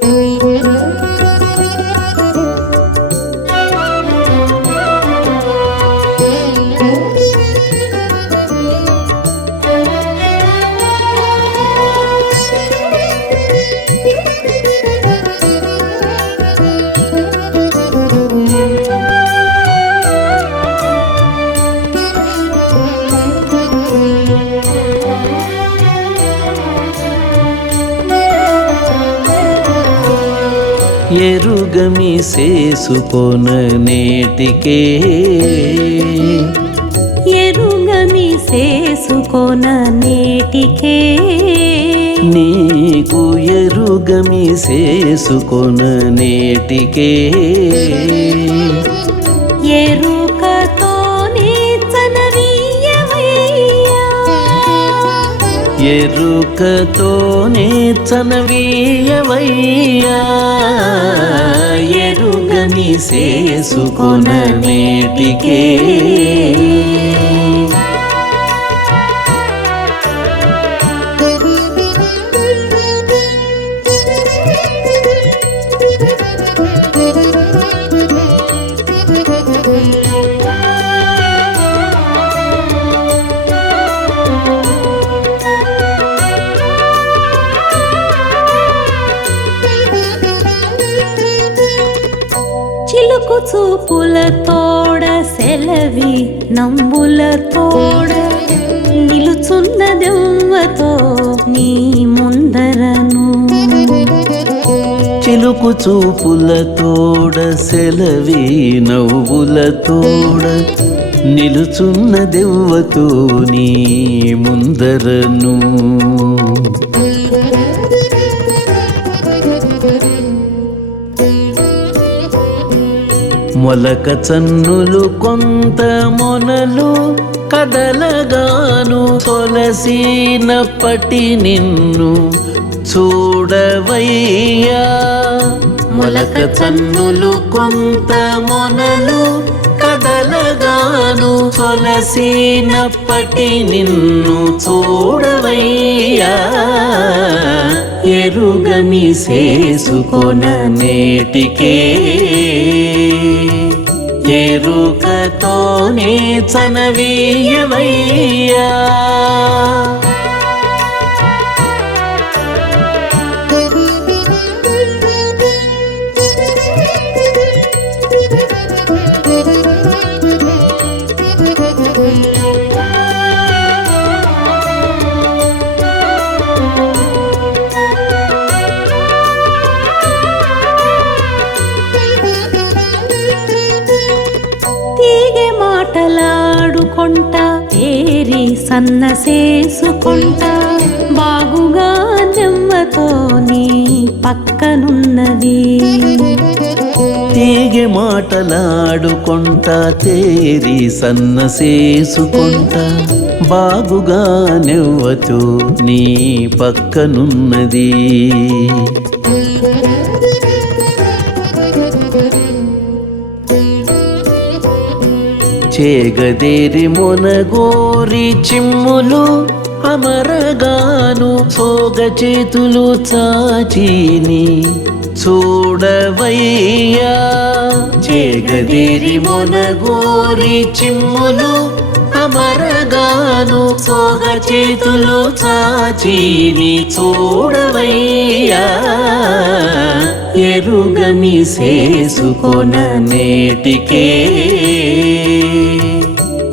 tươi ఎరుగమి చేసుకొన నేటికే. ఎరుగమి చేసుకొన నేటికే. నీకు ఎరుగమి చేసుకొన నేటికే. ఎరుకతోనే ఎరుకతోనే చనవీయవయ్యా ఎరుగని చేసుకొన నేటికే చిలుకు చూపుల తోడ సెలవి నంబుల తోడ నిలుచున్న దెవ్వతో నీ ముందరను. చిలుకు చూపుల తోడ సెలవి నవ్వుల తోడ నిలుచున్న దెవ్వతో నీ ముందరను. మొలక చన్నులు కొంత మొనలు కదలగాను తొలసినప్పటి నిన్ను చూడవయ్యా. మొలక చన్నులు కొంత మొనలు కదలగాను తొలసినప్పటి నిన్ను చూడవయ్యా. ఎరుగమి చేసుకొన నేటికే ఎరుకతోనే చనవీయవయ్యా. మాటలాడుకొంట పేరి సన్నసేసుకొంట బాగుగా దెవ్వతో పక్కనున్నది. తీగె మాటలాడుకొంట తేరి సన్నసేసుకొంట బాగుగా నెవ్వతో నీ పక్కనున్నది. చేగదేరి మొనగోరి చిమ్ములు అమరగాను సోగ చేతులు చాచీని చూడవయ్యా. చేగదేరి మొనగోరి చిమ్ములు అమరగాను సోగ చేతులు చాచీని చూడవయ్యా. ఎరుగమి చేసుకొన నేటికే.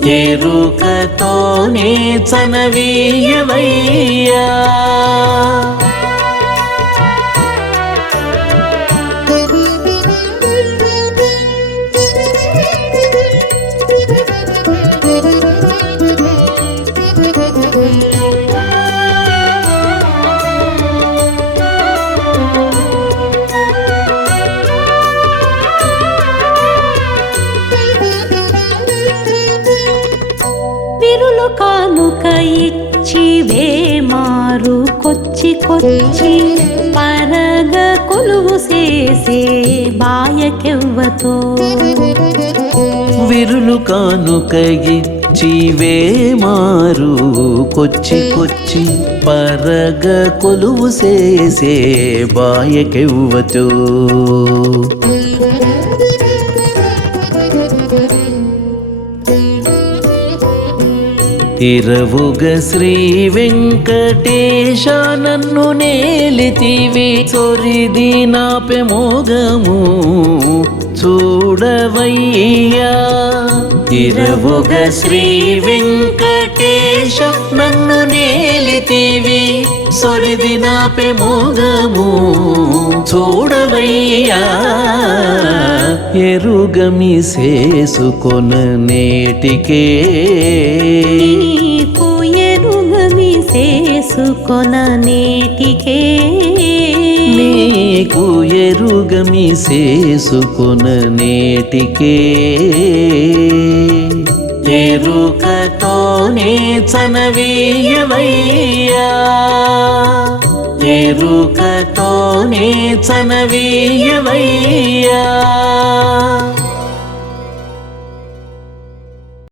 ఎరుకతోనే చనవీయవయ్యా. కానుక ఇచ్చి వేమారు కొచ్చి కొచ్చి పరగ కొలువు చేసే బాయకెవ్వతో? విరులు కానుక ఇచ్చి వేమారు కొచ్చి కొచ్చి పరగ కొలువు చేసే బాయకెవ్వతో? తిరవుగ శ్రీ వెంకటేశ నన్ను నేలితివి. చొరిది నాపె మోగము చూడవయ్యా. తిరవుగ శ్రీ వెంకటేశ నన్ను నేలితివి. సొరిది నాపె మోగము చూడవయ్యా. ఎరుగమి చేసుకొన నేటికే. నీకు ఎరుగమి చేసుకొన నేటికే. నీకు ఎరుగమి చేసుకొన నేటికే. ఎరుకతోనే చనవీయవయ్యా. తెరుకతోనే చనవీయవయ్యా.